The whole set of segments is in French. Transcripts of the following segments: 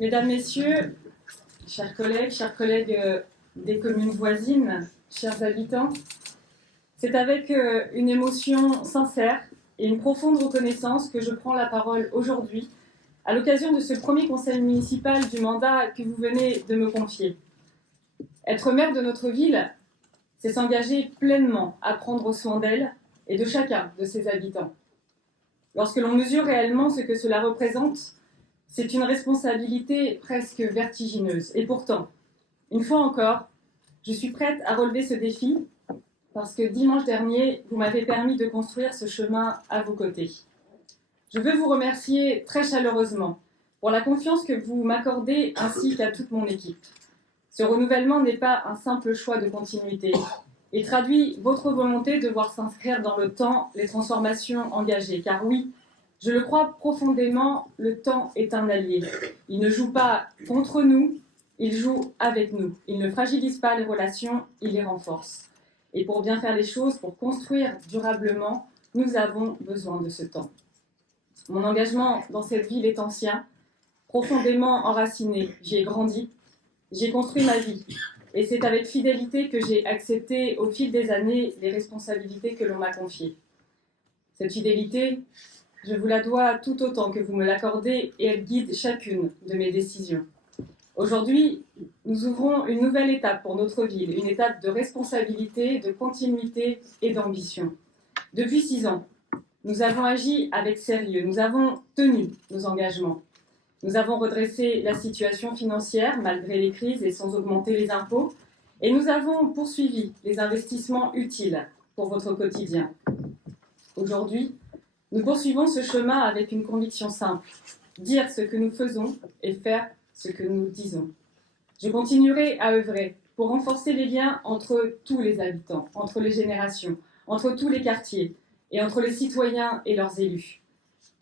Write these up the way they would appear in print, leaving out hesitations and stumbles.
Mesdames, Messieurs, chers collègues des communes voisines, chers habitants, c'est avec une émotion sincère et une profonde reconnaissance que je prends la parole aujourd'hui à l'occasion de ce premier conseil municipal du mandat que vous venez de me confier. Être maire de notre ville, c'est s'engager pleinement à prendre soin d'elle et de chacun de ses habitants. Lorsque l'on mesure réellement ce que cela représente, c'est une responsabilité presque vertigineuse. Et pourtant, une fois encore, je suis prête à relever ce défi parce que dimanche dernier, vous m'avez permis de construire ce chemin à vos côtés. Je veux vous remercier très chaleureusement pour la confiance que vous m'accordez ainsi qu'à toute mon équipe. Ce renouvellement n'est pas un simple choix de continuité. Il traduit votre volonté de voir s'inscrire dans le temps les transformations engagées. Car oui, je le crois profondément, le temps est un allié. Il ne joue pas contre nous, il joue avec nous. Il ne fragilise pas les relations, il les renforce. Et pour bien faire les choses, pour construire durablement, nous avons besoin de ce temps. Mon engagement dans cette ville est ancien, profondément enraciné. J'y ai grandi, j'y ai construit ma vie. Et c'est avec fidélité que j'ai accepté au fil des années les responsabilités que l'on m'a confiées. Cette fidélité, je vous la dois tout autant que vous me l'accordez et elle guide chacune de mes décisions. Aujourd'hui, nous ouvrons une nouvelle étape pour notre ville, une étape de responsabilité, de continuité et d'ambition. Depuis 6 ans, nous avons agi avec sérieux, nous avons tenu nos engagements. Nous avons redressé la situation financière malgré les crises et sans augmenter les impôts. Et nous avons poursuivi les investissements utiles pour votre quotidien. Aujourd'hui, nous poursuivons ce chemin avec une conviction simple, dire ce que nous faisons et faire ce que nous disons. Je continuerai à œuvrer pour renforcer les liens entre tous les habitants, entre les générations, entre tous les quartiers et entre les citoyens et leurs élus.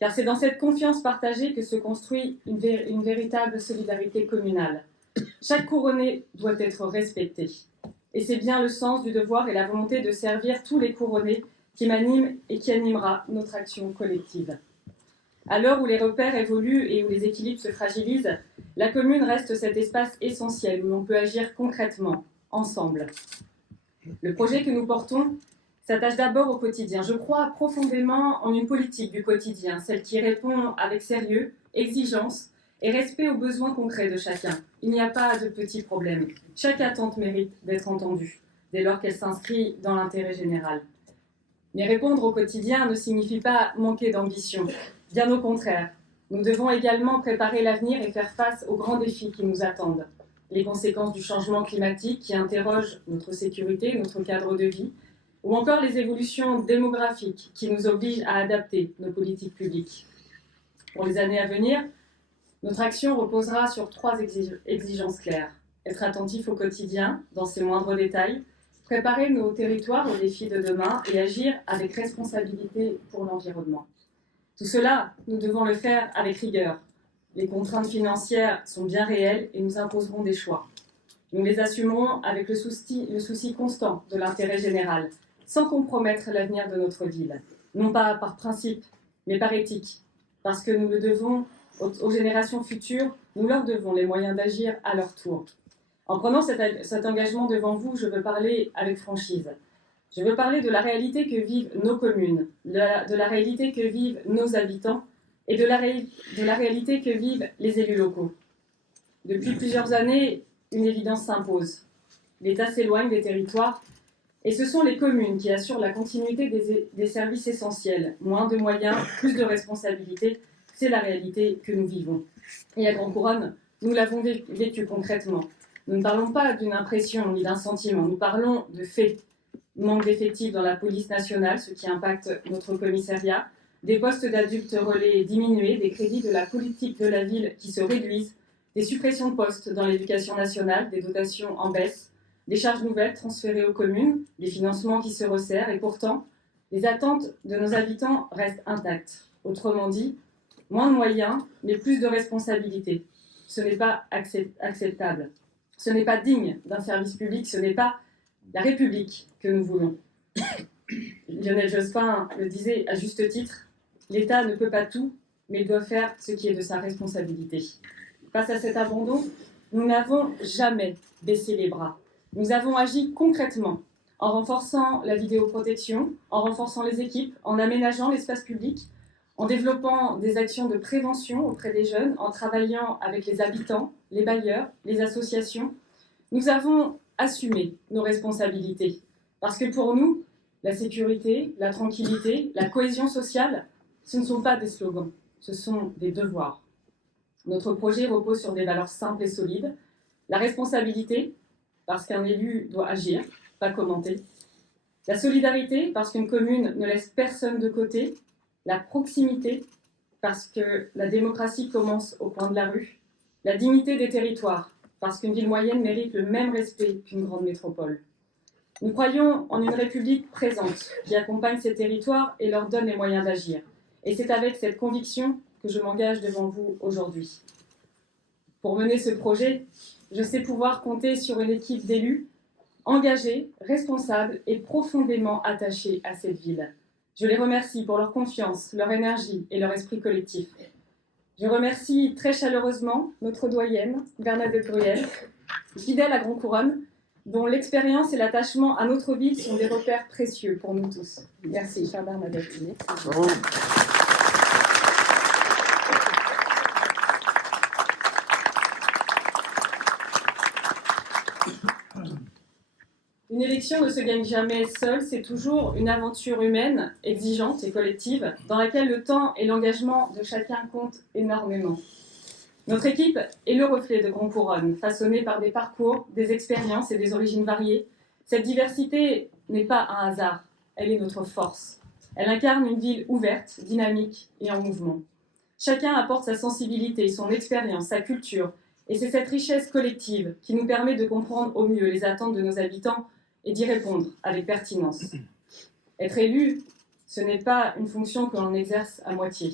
Car c'est dans cette confiance partagée que se construit une véritable solidarité communale. Chaque couronné doit être respecté. Et c'est bien le sens du devoir et la volonté de servir tous les couronnés qui m'anime et qui animera notre action collective. À l'heure où les repères évoluent et où les équilibres se fragilisent, la commune reste cet espace essentiel où l'on peut agir concrètement, ensemble. Le projet que nous portons s'attache d'abord au quotidien. Je crois profondément en une politique du quotidien, celle qui répond avec sérieux, exigence et respect aux besoins concrets de chacun. Il n'y a pas de petits problèmes. Chaque attente mérite d'être entendue, dès lors qu'elle s'inscrit dans l'intérêt général. Mais répondre au quotidien ne signifie pas manquer d'ambition. Bien au contraire, nous devons également préparer l'avenir et faire face aux grands défis qui nous attendent. Les conséquences du changement climatique qui interrogent notre sécurité, notre cadre de vie, ou encore les évolutions démographiques qui nous obligent à adapter nos politiques publiques. Pour les années à venir, notre action reposera sur 3 exigences claires. Être attentif au quotidien, dans ses moindres détails, préparer nos territoires aux défis de demain et agir avec responsabilité pour l'environnement. Tout cela, nous devons le faire avec rigueur. Les contraintes financières sont bien réelles et nous imposerons des choix. Nous les assumerons avec le souci constant de l'intérêt général, sans compromettre l'avenir de notre ville. Non pas par principe, mais par éthique. Parce que nous le devons aux générations futures, nous leur devons les moyens d'agir à leur tour. En prenant cet engagement devant vous, je veux parler avec franchise. Je veux parler de la réalité que vivent nos communes, de la réalité que vivent nos habitants et de la réalité que vivent les élus locaux. Depuis plusieurs années, une évidence s'impose. L'État s'éloigne des territoires et ce sont les communes qui assurent la continuité des services essentiels. Moins de moyens, plus de responsabilités, c'est la réalité que nous vivons. Et à Grande Couronne, nous l'avons vécu concrètement. Nous ne parlons pas d'une impression ni d'un sentiment, nous parlons de faits. Manque d'effectifs dans la police nationale, ce qui impacte notre commissariat, des postes d'adultes relais diminués, des crédits de la politique de la ville qui se réduisent, des suppressions de postes dans l'éducation nationale, des dotations en baisse, des charges nouvelles transférées aux communes, des financements qui se resserrent et pourtant, les attentes de nos habitants restent intactes. Autrement dit, moins de moyens, mais plus de responsabilités. Ce n'est pas acceptable. Ce n'est pas digne d'un service public, ce n'est pas la République que nous voulons. Lionel Jospin le disait à juste titre, l'État ne peut pas tout, mais il doit faire ce qui est de sa responsabilité. Face à cet abandon, nous n'avons jamais baissé les bras. Nous avons agi concrètement en renforçant la vidéoprotection, en renforçant les équipes, en aménageant l'espace public, en développant des actions de prévention auprès des jeunes, en travaillant avec les habitants, les bailleurs, les associations. Nous avons assumé nos responsabilités. Parce que pour nous, la sécurité, la tranquillité, la cohésion sociale, ce ne sont pas des slogans, ce sont des devoirs. Notre projet repose sur des valeurs simples et solides. La responsabilité, parce qu'un élu doit agir, pas commenter. La solidarité, parce qu'une commune ne laisse personne de côté. La proximité, parce que la démocratie commence au coin de la rue. La dignité des territoires, parce qu'une ville moyenne mérite le même respect qu'une grande métropole. Nous croyons en une République présente qui accompagne ces territoires et leur donne les moyens d'agir. Et c'est avec cette conviction que je m'engage devant vous aujourd'hui. Pour mener ce projet, je sais pouvoir compter sur une équipe d'élus engagés, responsables et profondément attachés à cette ville. Je les remercie pour leur confiance, leur énergie et leur esprit collectif. Je remercie très chaleureusement notre doyenne, Bernadette Gruel, fidèle à Grand Couronne, dont l'expérience et l'attachement à notre ville sont des repères précieux pour nous tous. Merci, chère Bernadette. Bravo. Une élection ne se gagne jamais seule, c'est toujours une aventure humaine, exigeante et collective, dans laquelle le temps et l'engagement de chacun comptent énormément. Notre équipe est le reflet de Grand Couronne, façonnée par des parcours, des expériences et des origines variées. Cette diversité n'est pas un hasard, elle est notre force. Elle incarne une ville ouverte, dynamique et en mouvement. Chacun apporte sa sensibilité, son expérience, sa culture, et c'est cette richesse collective qui nous permet de comprendre au mieux les attentes de nos habitants et d'y répondre avec pertinence. Être élu, ce n'est pas une fonction que l'on exerce à moitié.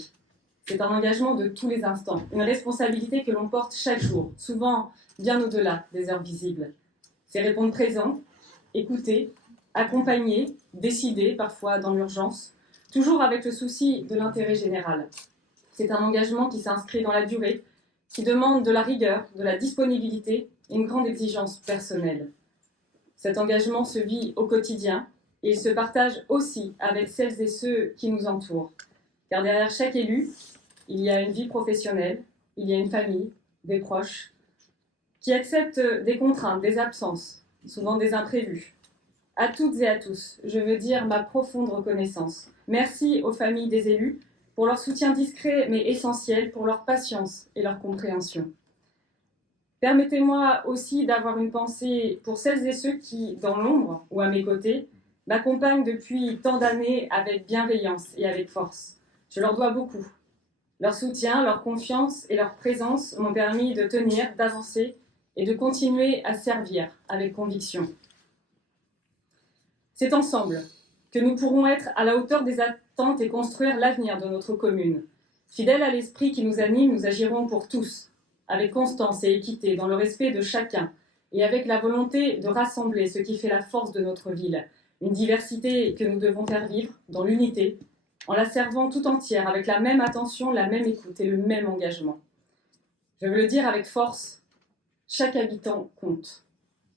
C'est un engagement de tous les instants, une responsabilité que l'on porte chaque jour, souvent bien au-delà des heures visibles. C'est répondre présent, écouter, accompagner, décider, parfois dans l'urgence, toujours avec le souci de l'intérêt général. C'est un engagement qui s'inscrit dans la durée, qui demande de la rigueur, de la disponibilité et une grande exigence personnelle. Cet engagement se vit au quotidien et il se partage aussi avec celles et ceux qui nous entourent. Car derrière chaque élu, il y a une vie professionnelle, il y a une famille, des proches, qui acceptent des contraintes, des absences, souvent des imprévus. À toutes et à tous, je veux dire ma profonde reconnaissance. Merci aux familles des élus pour leur soutien discret mais essentiel, pour leur patience et leur compréhension. Permettez-moi aussi d'avoir une pensée pour celles et ceux qui, dans l'ombre ou à mes côtés, m'accompagnent depuis tant d'années avec bienveillance et avec force. Je leur dois beaucoup. Leur soutien, leur confiance et leur présence m'ont permis de tenir, d'avancer et de continuer à servir avec conviction. C'est ensemble que nous pourrons être à la hauteur des attentes et construire l'avenir de notre commune. Fidèles à l'esprit qui nous anime, nous agirons pour tous, avec constance et équité, dans le respect de chacun, et avec la volonté de rassembler ce qui fait la force de notre ville, une diversité que nous devons faire vivre dans l'unité, en la servant tout entière, avec la même attention, la même écoute et le même engagement. Je veux le dire avec force, chaque habitant compte.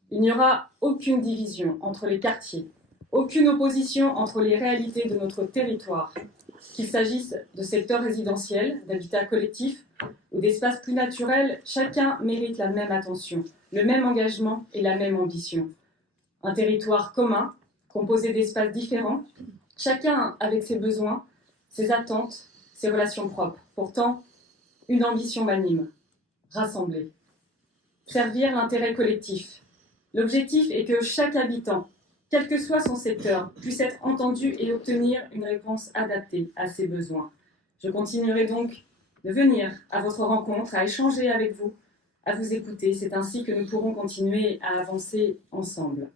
Il n'y aura aucune division entre les quartiers, aucune opposition entre les réalités de notre territoire, qu'il s'agisse de secteurs résidentiels, d'habitats collectifs ou d'espaces plus naturels, chacun mérite la même attention, le même engagement et la même ambition. Un territoire commun, composé d'espaces différents, chacun avec ses besoins, ses attentes, ses relations propres. Pourtant, une ambition m'anime, rassembler, servir l'intérêt collectif. L'objectif est que chaque habitant, quel que soit son secteur, puisse être entendu et obtenir une réponse adaptée à ses besoins. Je continuerai donc de venir à votre rencontre, à échanger avec vous, à vous écouter. C'est ainsi que nous pourrons continuer à avancer ensemble.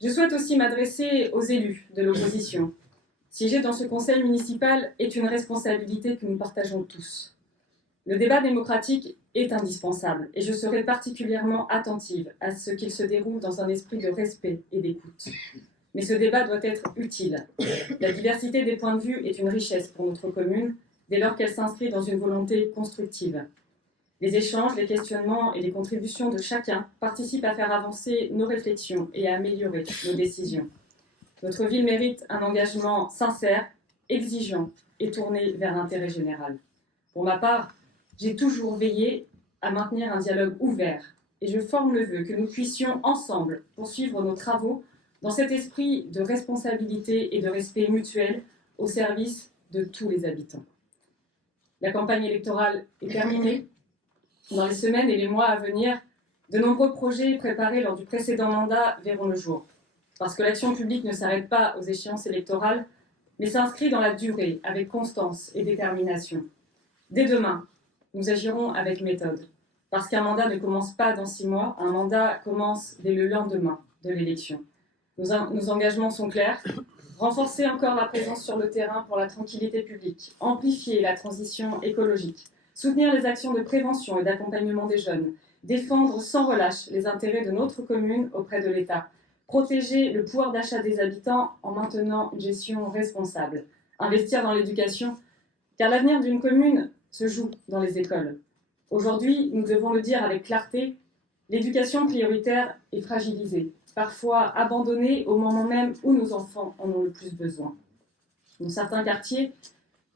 Je souhaite aussi m'adresser aux élus de l'opposition. Siéger dans ce conseil municipal est une responsabilité que nous partageons tous. Le débat démocratique est indispensable et je serai particulièrement attentive à ce qu'il se déroule dans un esprit de respect et d'écoute. Mais ce débat doit être utile. La diversité des points de vue est une richesse pour notre commune, dès lors qu'elle s'inscrit dans une volonté constructive. Les échanges, les questionnements et les contributions de chacun participent à faire avancer nos réflexions et à améliorer nos décisions. Notre ville mérite un engagement sincère, exigeant et tourné vers l'intérêt général. Pour ma part, j'ai toujours veillé à maintenir un dialogue ouvert et je forme le vœu que nous puissions ensemble poursuivre nos travaux dans cet esprit de responsabilité et de respect mutuel au service de tous les habitants. La campagne électorale est terminée. Dans les semaines et les mois à venir, de nombreux projets préparés lors du précédent mandat verront le jour. Parce que l'action publique ne s'arrête pas aux échéances électorales, mais s'inscrit dans la durée, avec constance et détermination. Dès demain, nous agirons avec méthode. Parce qu'un mandat ne commence pas dans 6 mois, un mandat commence dès le lendemain de l'élection. Nos engagements sont clairs. Renforcer encore la présence sur le terrain pour la tranquillité publique, amplifier la transition écologique, soutenir les actions de prévention et d'accompagnement des jeunes, défendre sans relâche les intérêts de notre commune auprès de l'État, protéger le pouvoir d'achat des habitants en maintenant une gestion responsable, investir dans l'éducation, car l'avenir d'une commune se joue dans les écoles. Aujourd'hui, nous devons le dire avec clarté, l'éducation prioritaire est fragilisée, parfois abandonnée au moment même où nos enfants en ont le plus besoin. Dans certains quartiers,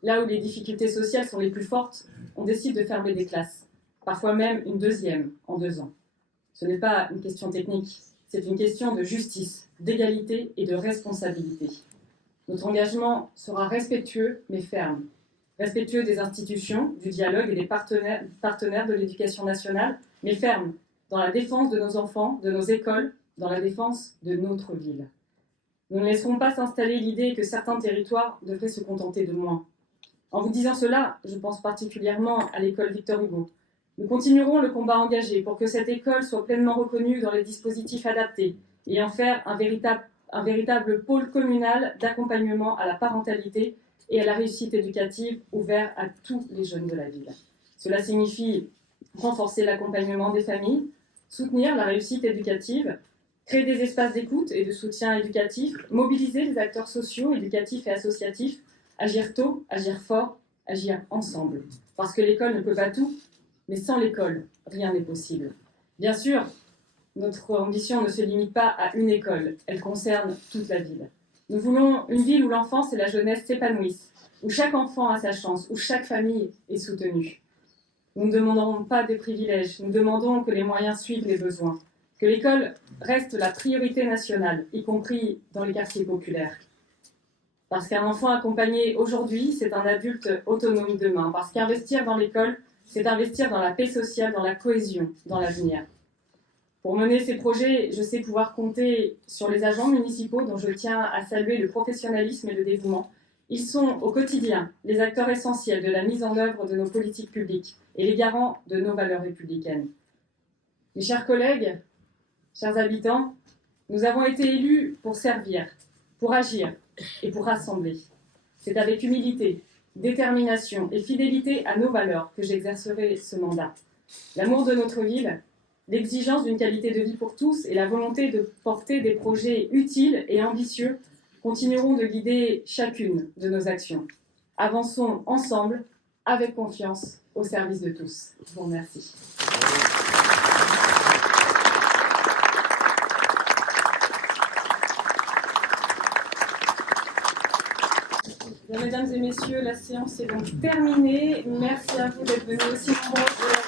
là où les difficultés sociales sont les plus fortes, on décide de fermer des classes, parfois même une deuxième en 2 ans. Ce n'est pas une question technique, c'est une question de justice, d'égalité et de responsabilité. Notre engagement sera respectueux mais ferme. Respectueux des institutions, du dialogue et des partenaires de l'éducation nationale, mais ferme dans la défense de nos enfants, de nos écoles, dans la défense de notre ville. Nous ne laisserons pas s'installer l'idée que certains territoires devraient se contenter de moins. En vous disant cela, je pense particulièrement à l'école Victor Hugo. Nous continuerons le combat engagé pour que cette école soit pleinement reconnue dans les dispositifs adaptés et en faire un véritable pôle communal d'accompagnement à la parentalité et à la réussite éducative ouvert à tous les jeunes de la ville. Cela signifie renforcer l'accompagnement des familles, soutenir la réussite éducative, créer des espaces d'écoute et de soutien éducatif, mobiliser les acteurs sociaux, éducatifs et associatifs, agir tôt, agir fort, agir ensemble. Parce que l'école ne peut pas tout, mais sans l'école, rien n'est possible. Bien sûr, notre ambition ne se limite pas à une école, elle concerne toute la ville. Nous voulons une ville où l'enfance et la jeunesse s'épanouissent, où chaque enfant a sa chance, où chaque famille est soutenue. Nous ne demandons pas des privilèges, nous demandons que les moyens suivent les besoins, que l'école reste la priorité nationale, y compris dans les quartiers populaires. Parce qu'un enfant accompagné aujourd'hui, c'est un adulte autonome demain. Parce qu'investir dans l'école, c'est investir dans la paix sociale, dans la cohésion, dans l'avenir. Pour mener ces projets, je sais pouvoir compter sur les agents municipaux dont je tiens à saluer le professionnalisme et le dévouement. Ils sont au quotidien les acteurs essentiels de la mise en œuvre de nos politiques publiques et les garants de nos valeurs républicaines. Mes chers collègues, chers habitants, nous avons été élus pour servir, pour agir et pour rassembler. C'est avec humilité, détermination et fidélité à nos valeurs que j'exercerai ce mandat. L'amour de notre ville, l'exigence d'une qualité de vie pour tous et la volonté de porter des projets utiles et ambitieux continueront de guider chacune de nos actions. Avançons ensemble, avec confiance, au service de tous. Je vous remercie. Mesdames et messieurs, la séance est donc terminée. Merci à vous d'être venus aussi nombreux.